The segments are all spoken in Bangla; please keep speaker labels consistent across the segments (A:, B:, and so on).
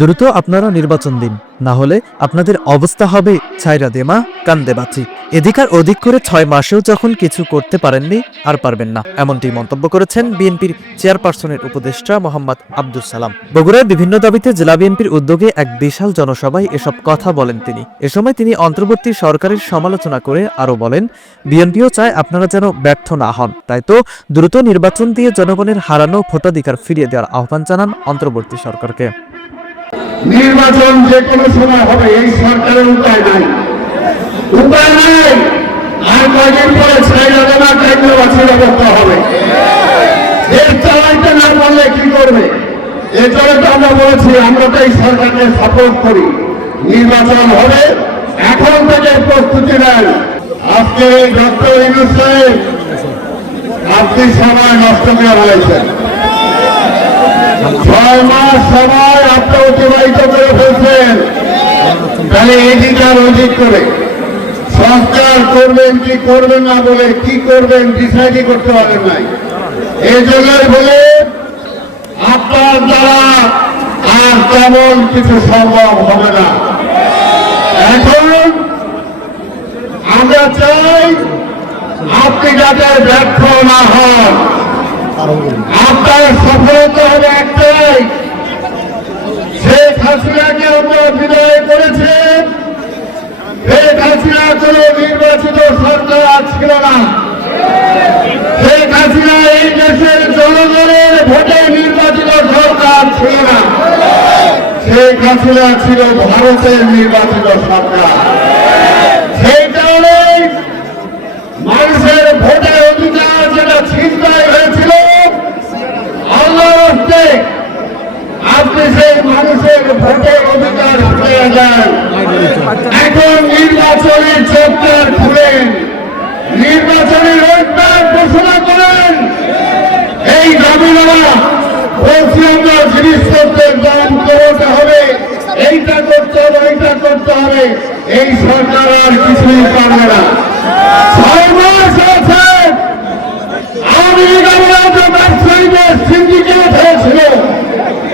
A: দ্রুত আপনারা নির্বাচন দিন। না হলে আপনাদের অবস্থা হবে ছাইরা দেমা কান্দে বাঁচি এদিকার অধিক করে ছয় মাসেও যখন কিছু করতে পারেননি, আর পারবেন না। এমনটি মন্তব্য করেছেন বিএনপির চেয়ারপারসনের উপদেষ্টা মোহাম্মদ আব্দুল সালাম। বগুড়ায় বিভিন্ন দাবিতে জেলা বিএনপির উদ্যোগে এক বিশাল জনসভায় এসব কথা বলেন তিনি। এ সময় তিনি অন্তর্বর্তী সরকারের সমালোচনা করে আরও বলেন, বিএনপিও চায় আপনারা যেন ব্যর্থ না হন। তাই তো দ্রুত নির্বাচন দিয়ে জনগণের হারানো ভোটাধিকার ফিরিয়ে দেওয়ার আহ্বান জানান অন্তর্বর্তী সরকারকে।
B: নির্বাচন যে কোনো সময় হবে, এই সরকারের উপায় নাই। উপায় নাই। আর কয়দিন পরে ছাইরা দেনা কেন্দ্র বাছাই করতে হবে। দেশ চালাইতে না পারলে কি করবে? এজন্য তো আমরা বলেছি, আমরা তো এই সরকারকে সাপোর্ট করি। নির্বাচন হবে, এখন থেকে প্রস্তুতি নেন। আজকে ডক্টর ইউনুস আপনি সময় নষ্ট করে বলেছেন ছয় মাস সময় আপনি অতিবাহিত করে ফেলছেন। তাহলে এদিক আর ওদিক করে। সংস্কার করবেন কি করবেন না বলে কি করবেন ডিসাইডই করতে পারেন নাই। এই জন্যই বলে আপনার দ্বারা আর তেমন কিছু সম্ভব হবে না। এখন আমরা চাই আপনি যাতে ব্যর্থ না হন। আপনার সফলতা হবে একটাই। শেখ হাসিনাকে আমরা বিদায় শেখ হাসিনা কোন নির্বাচিত সরকার ছিল না। শেখ হাসিনা এই দেশের জনগণের ভোটে নির্বাচিত সরকার ছিল না। শেখ হাসিনা ছিল ভারতের নির্বাচিত সরকার সেই কারণেই মানুষের ভোটের অধিকার যেটা ছিনতাই হয়েছিল আল্লাহ রাস্তে আপনি সেই মানুষের ভোটের অধিকার ফিরে যান এখন নির্বাচনের চোখটার খুলেন। নির্বাচনের রোডম্যাপ ঘোষণা করেন। এই দাবিরা বলছি আমরা জিনিসপত্রের দাম কমাতে হবে। এইটা করতে হবে, এইটা করতে হবে। এই সরকার আর কিছুই পারবে না। ছয় মাস আছে লীগ ব্যবসায়ীদের সিন্ডিকেট হয়েছিল।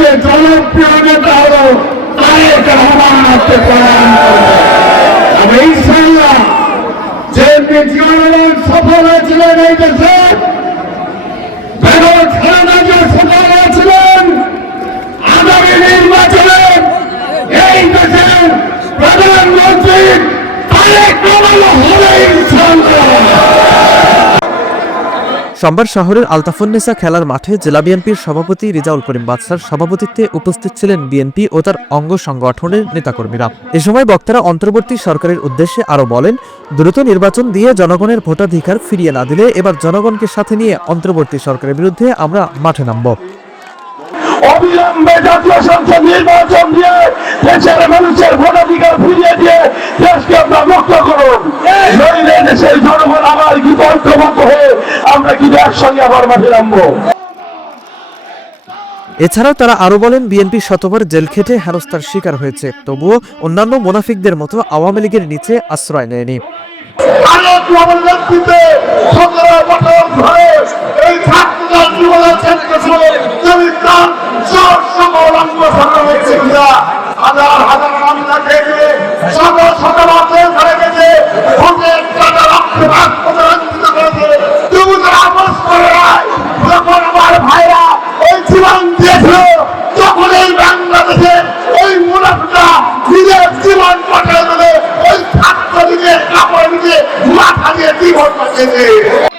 B: সবচেয়ে জনপ্রিয় নেতা হল তারেক রহমান, আপনি প্রমাণ করবেন ইনশাল্লাহ যে জনগণ সফল হয়েছিলেন এই দেশে
A: সোমবার শহরের আলতাফুন্নেসা খেলার মাঠে জেলা বিএনপির সভাপতি রিজাউল করিম বাদশার সভাপতিত্বে উপস্থিত ছিলেন বিএনপি ও তার অঙ্গ সংগঠনের নেতাকর্মীরা। এ সময় বক্তারা অন্তর্বর্তী সরকারের উদ্দেশ্যে আরও বলেন, দ্রুত নির্বাচন দিয়ে জনগণের ভোটাধিকার ফিরিয়ে না দিলে এবার জনগণকে সাথে নিয়ে অন্তর্বর্তী সরকারের বিরুদ্ধে আমরা মাঠে নামব।
C: অবিলম্বে জাতীয় সংসদ নির্বাচন দিয়ে দেশের মানুষের ভোটাধিকার ফিরিয়ে দিয়ে দেশকে আমরা মুক্ত করুন। দেশের জনগণ আবার কি ঐক্যবদ্ধ হয়ে আমরা কিন্তু একসঙ্গে আবার মাঠে নামবো?
A: এছাড়াও তারা আরও বলেন বিএনপি শতবার জেল খেটে হেনস্থার শিকার হয়েছে। তবুও অন্যান্য মোনাফিকদের মতো আওয়ামী লীগের নিচে আশ্রয় নেয়নি।
B: আলোক বাবুর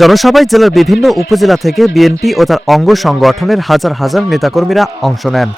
A: জনসভায় জেলার বিভিন্ন উপজেলা থেকে বিএনপি ও তার অঙ্গ সংগঠনের হাজার হাজার নেতাকর্মীরা অংশ নেন।